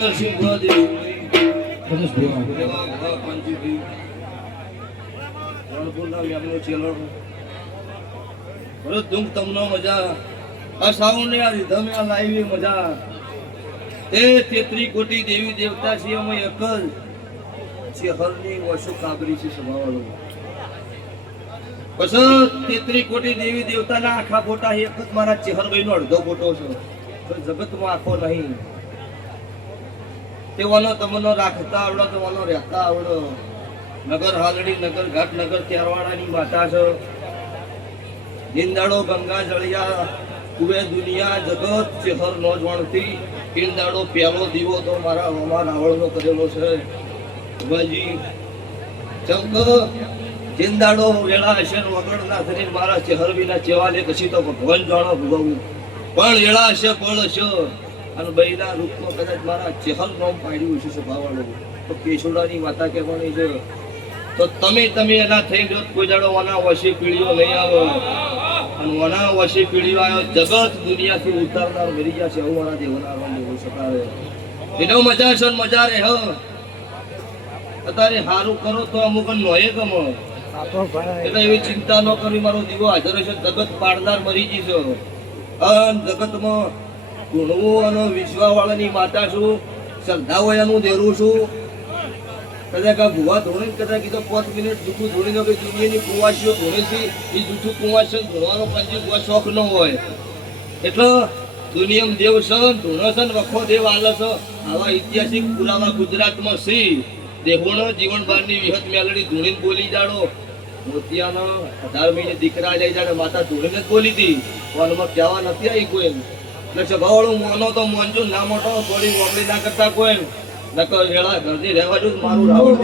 રાજેશ ભુવા રણપુરના ભરત તમને મજા. આ સાઉન્ડ આ રીધમ આ લાઈવ મજા. એ તેત્રી કોટી દેવી દેવતા છે અમે એક જ. છે હરની કાબરી છે સ્વભાવવાળો પછી તેત્રી કોટી દેવી દેવતાના આખા ફોટા એક જ મારા ચેહરભાઈનો અડધો ફોટો છે. જગતમાં આખો નહીં. તેવાનો તમનો રાખતા આવડો તેવાનો રહેતા આવડો. નગર હાલડી નગર ઘાટ, નગર ત્યારવાડાની માતા છે. દિનદાડો ગંગા જળિયા, કુવે દુનિયા જગત ચેહર નો જાણતી. દિનદાડો પહેલો દીવો તો મારા અમાર રાવણનો કરેલો છે. ભગવાનજી ચંક જિંદાડો વેળા હશે ને વગર ના થઈને મારા ચહેર વિના ચેવાલે કશી તો ભગવાન જાણો ભગવું પણ વેળા હશે, પણ હશે. અને બૈરા રૂપમાં કદાચ મારા ચેહર નામ પાડ્યું છે સ્વભાવવાળો. તો કેશોડાની માતા કહેવાની છે, તો તમે તમે એના થઈ ગયો, કોઈ દાડો વના વશી પીળીઓ નહીં આવો. અને વના વશી પીળીઓ આવ્યો જગત દુનિયાથી ઉતારનાર મરી ગયા છે એવું મારા દેવના આગળ દેવો સતાવે એનો મજા છે મજા રહે હ. અત્યારે સારું કરો તો અમુક નોએ ગમો. એટલે એવી ચિંતા ન કરવી, મારો દીવો હાજર હશે, જગત પાડનાર મરી જઈશો જગતમાં ગુણવું અને વિશ્વાવાળાની માતા છું, શ્રદ્ધા હોય એનું દેરું છું. કદાચ આ ભૂવા ધોણે કદાચ કીધો પાંચ મિનિટ જૂઠું ધોણી નો કે દુનિયાની કુવાસીઓ ધોણે છે એ જૂઠું કુવાસી ધોવાનો પંજી કુવા શોખ ન હોય. એટલે દુનિયમ દેવ સન ધોણો સન, વખો દેવ આલે છે આવા ઐતિહાસિક પુરાવા ગુજરાતમાં છે. દેહોણો જીવન બારની વિહત મેલડી ધૂણીને બોલી જાડો મોતિયાનો અઢાર મહિને દીકરા જાય જાડે માતા ધૂણીને જ બોલી હતી ફોનમાં કહેવા નથી આવી કોઈ સભાવાળું મોનો તો મોનજો ના મોટો થોડી વગડી ના કરતા કોઈ. નકર વેળા ઘરથી રહેવા જો મારું રાવણ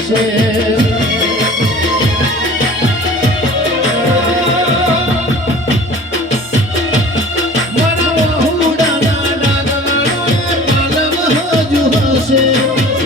હશે. હશે.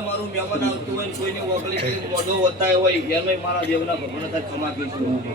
મારી મહેમાન આવતું હોય કોઈને ઓગળી મોઢો વતાય હોય એનોય મારા દેવના ભગવાન ક્ષમા કહીશું